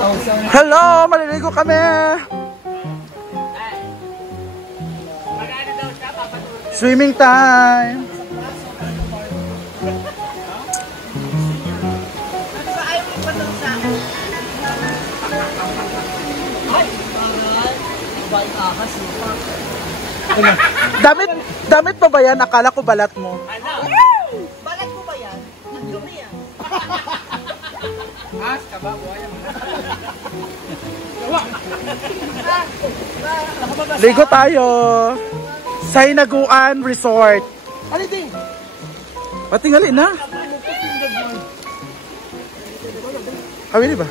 Hello! Maliligo kami! Swimming time! Damit pa ba yan? Akala ko balat mo. Balat mo ba yan? Nagdumi yan. As ka ba? Buhay Ligo tayo sa Hinaguan Resort. Aliting! Patingali na. Kawili ba?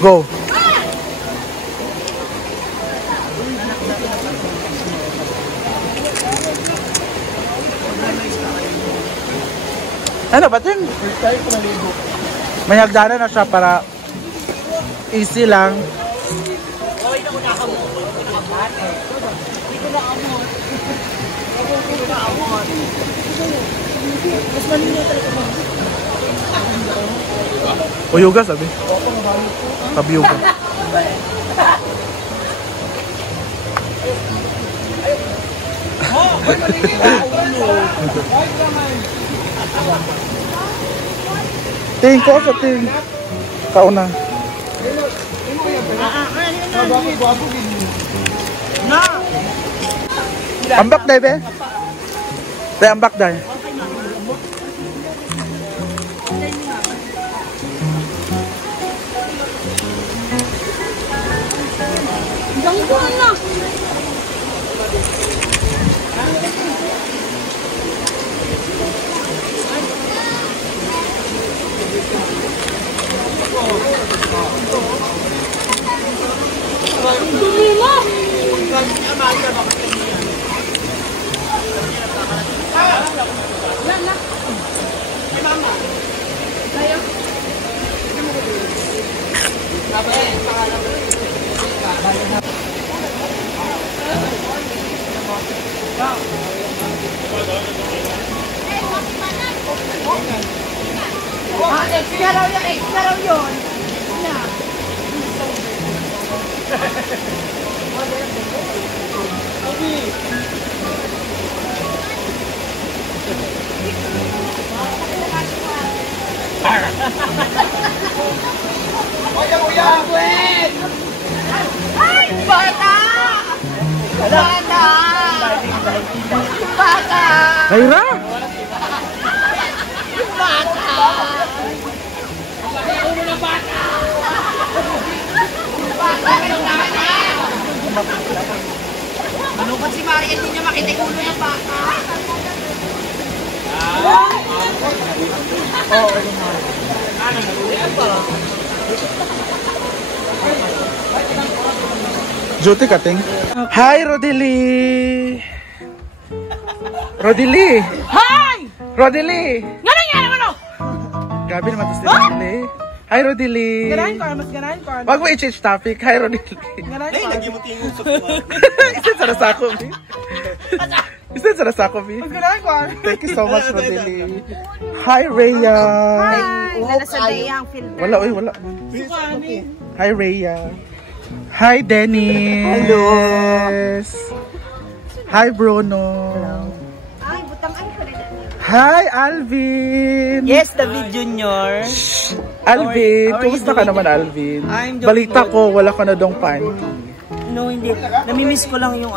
Go. Ano ba din? May hagdanan na siya para easy lang. O yoga sabi? Sabi yoga. Ting ko sa ting. Kauna. Ambak dai be? Be ambak dai. Gangguan na. Dumi mo. Yan na. Ay mama. Tayo. Extra raw yun. Ay, bata! Bata! Bata! Hayra! Bata! Ano ba si Maria? Hindi niya makita yung ulo ng bata. Juti kating. Hi Rodely. Rodely. Hi! Rodely. Nga naman o! Grabe naman to si Rodely. Hi Rodely. Ganahin ko, mas ganahin ko. Wag mo i-change topic. Hi Rodely. Ganahin ko. Lagi mo tingin sa kuwan. Isa sa nasako mi. Isa sa nasako mi. Mas ganahin ko. Thank you so much Rodely. Hi Rhea. Hi! Nanasanay ang film. Wala oy, wala. Hi Rhea. Hi Denny. Hello. Yes. Hi Bruno. Ay, butang ay ko rin. Hi Alvin. Yes, David Jr. Alvin, How are kumusta you ka doing? naman Alvin? I'm doing Balita good. ko wala ka na dong panty. No, hindi. Namimiss ko lang yung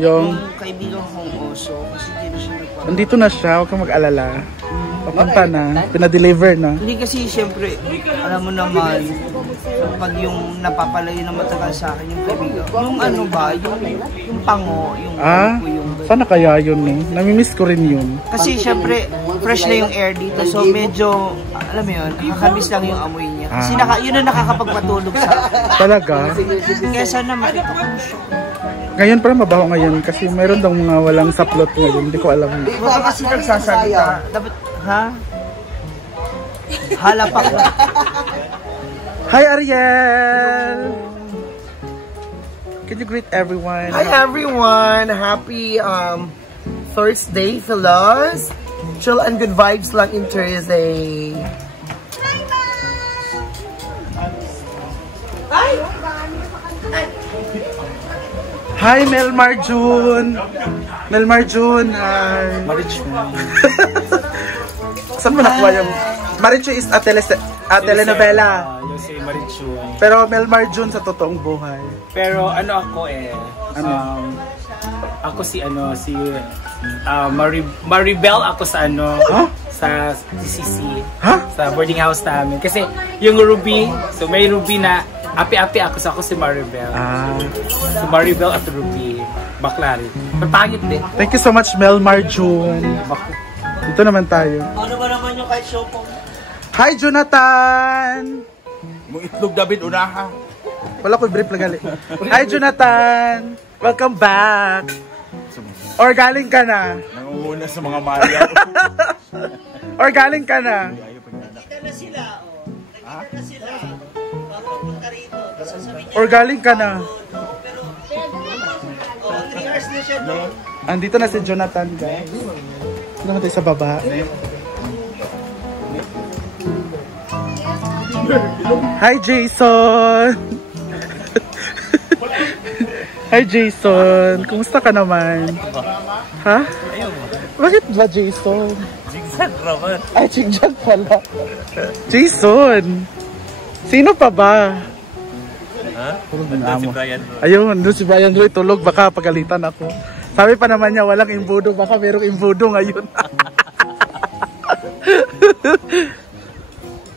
Yung kaibigan kong oso. Kasi hindi na siya nagpa... andito na siya, huwag kang mag-alala. Papunta na, pinadeliver na. Hindi kasi siyempre, alam mo naman, pag yung napapalayo na matagal sa akin yung kaibigan, yung ano ba, yung pango, yung Ah, yung sana kaya yun eh. Namimiss ko rin yun. kasi siyempre, fresh na yung air dito, so medyo, alam mo yun, nakakamiss lang yung amoy niya. Kasi yun ang nakakapagpatulog sa akin. Talaga? Kaya sana makita ko siya. Ngayon parang mabaho ngayon kasi mayroon daw mga walang saplot ngayon. Hindi ko alam. Huwag ka kasi nagsasalita. Dapat, ha? Halapak na. Hi Ariel! Can you greet everyone? Hi everyone! Happy Thursday, fellas. Chill and good vibes lang in Thursday. Hi, Melmar June! Melmar June, hi! Marichu. Saan mo nakuha yung... Marichu is a telenovela. Yung si Marichu. Pero Melmar June sa totoong buhay. Pero ano ako ako si Maribel ako sa sa CCC. Sa boarding house namin. Kasi yung Ruby, so may Ruby na api-api ako si Maribel. Si Maribel at Ruby. Bakla rin. Pangit din. Thank you so much, Melmar June. Dito naman tayo. Ano ba naman yung kahit show po? Hi, Jonathan! Mong itlog David unaha. Wala ko brief lang gali. Hi, Jonathan! Welcome back! Or galing ka na? Nangunguna sa mga Maya. Or galing ka na? Nakita na sila, Nakita na sila. Papunta rito. Or galing ka na? Pero, 3 hours na siya, no? Andito na si Jonathan, guys. Dito naman tayo sa baba. Hi, Jason! Hi, Jason! Kumusta ka naman? Ha? Bakit ba, Jason? Zigzag naman. Ay, zigzag pala. Jason! Sino pa ba? Ha? Si Brian Roy. Ayun, doon si Brian Roy tulog. Baka pagalitan ako. Sabi pa naman niya, walang imbudo. Baka merong imbudo ngayon.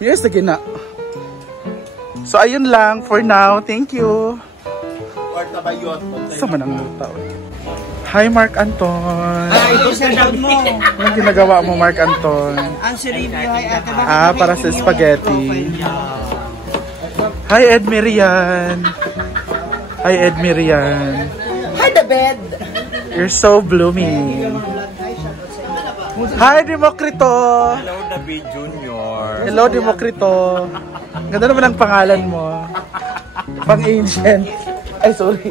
Yes, sige na. So, ayun lang for now. Thank you. Sama ng luta. Hi, Mark Anton. Ay, ito sa shout mo. Anong ginagawa mo, Mark Anton? Ang review, hi ate. Para sa spaghetti. Hi, Ed Mirian. Hi, Ed Mirian. Hi, the bed. You're so blooming. Hi, Demokrito. Hello, David Junior. Hello, Demokrito. Ganda naman ang pangalan mo. Pang-ancient. Ay, sorry.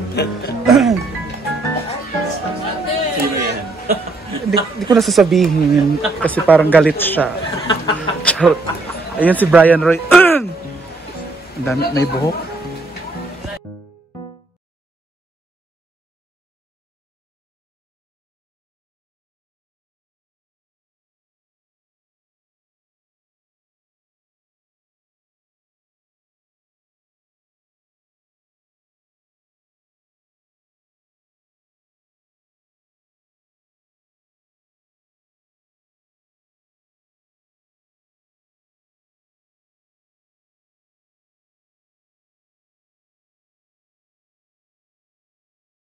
Hindi ko nasasabihin kasi parang galit siya. Charot. Ayun si Brian Roy. Ang dami, may buhok.